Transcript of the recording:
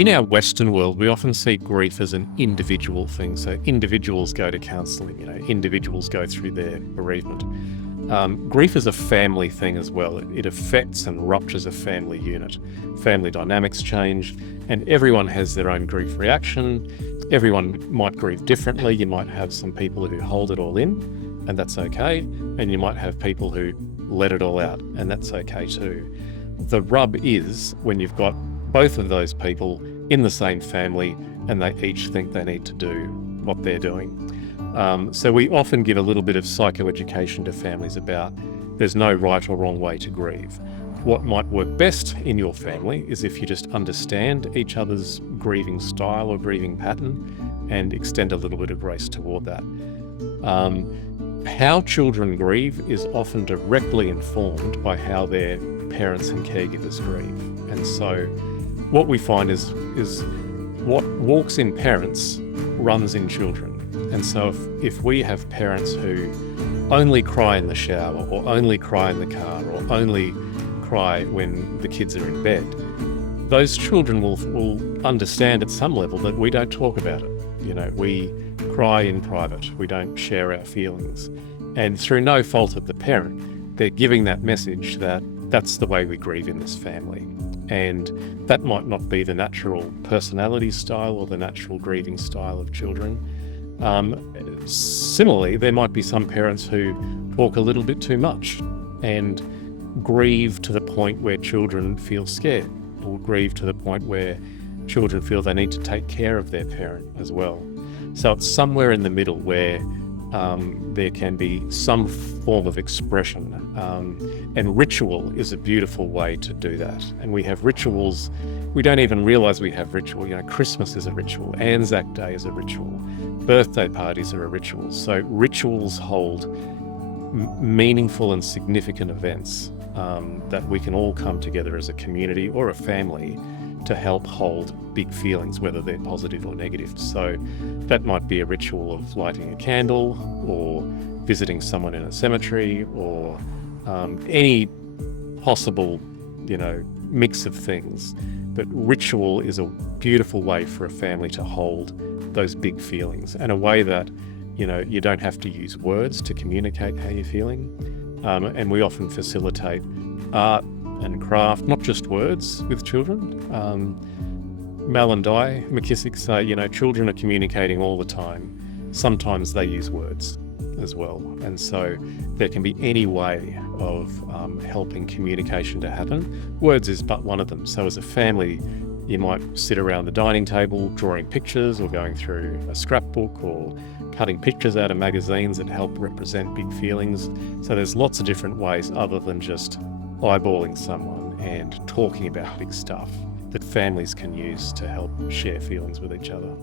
In our Western world, we often see grief as an individual thing. So individuals go to counselling, individuals go through their bereavement. Grief is a family thing as well. It affects and ruptures a family unit. Family dynamics change, and everyone has their own grief reaction. Everyone might grieve differently. You might have some people who hold it all in, and that's okay. And you might have people who let it all out, and that's okay too. The rub is when you've got both of those people in the same family and they each think they need to do what they're doing. So we often give a little bit of psychoeducation to families about there's no right or wrong way to grieve. What might work best in your family is if you just understand each other's grieving style or grieving pattern and extend a little bit of grace toward that. How children grieve is often directly informed by how their parents and caregivers grieve. And so what we find is what walks in parents runs in children. And so if we have parents who only cry in the shower or only cry in the car or only cry when the kids are in bed, those children will understand at some level that we don't talk about it. We cry in private. We don't share our feelings. And through no fault of the parent, they're giving that message that that's the way we grieve in this family. And that might not be the natural personality style or the natural grieving style of children. Similarly, there might be some parents who talk a little bit too much and grieve to the point where children feel scared, or grieve to the point where children feel they need to take care of their parent as well. So it's somewhere in the middle where there can be some form of expression. And ritual is a beautiful way to do that. And we have rituals. We don't even realize we have ritual. Christmas is a ritual. Anzac Day is a ritual. Birthday parties are a ritual. So rituals hold meaningful and significant events that we can all come together as a community or a family to help hold big feelings, whether they're positive or negative. So that might be a ritual of lighting a candle or visiting someone in a cemetery or any possible, mix of things. But ritual is a beautiful way for a family to hold those big feelings, and a way that, you don't have to use words to communicate how you're feeling. And we often facilitate art and craft, not just words, with children. Mel and Di McKissick say, children are communicating all the time. Sometimes they use words as well. And so there can be any way of helping communication to happen. Words is but one of them. So as a family, you might sit around the dining table drawing pictures or going through a scrapbook or cutting pictures out of magazines that help represent big feelings. So there's lots of different ways other than just eyeballing someone and talking about big stuff that families can use to help share feelings with each other.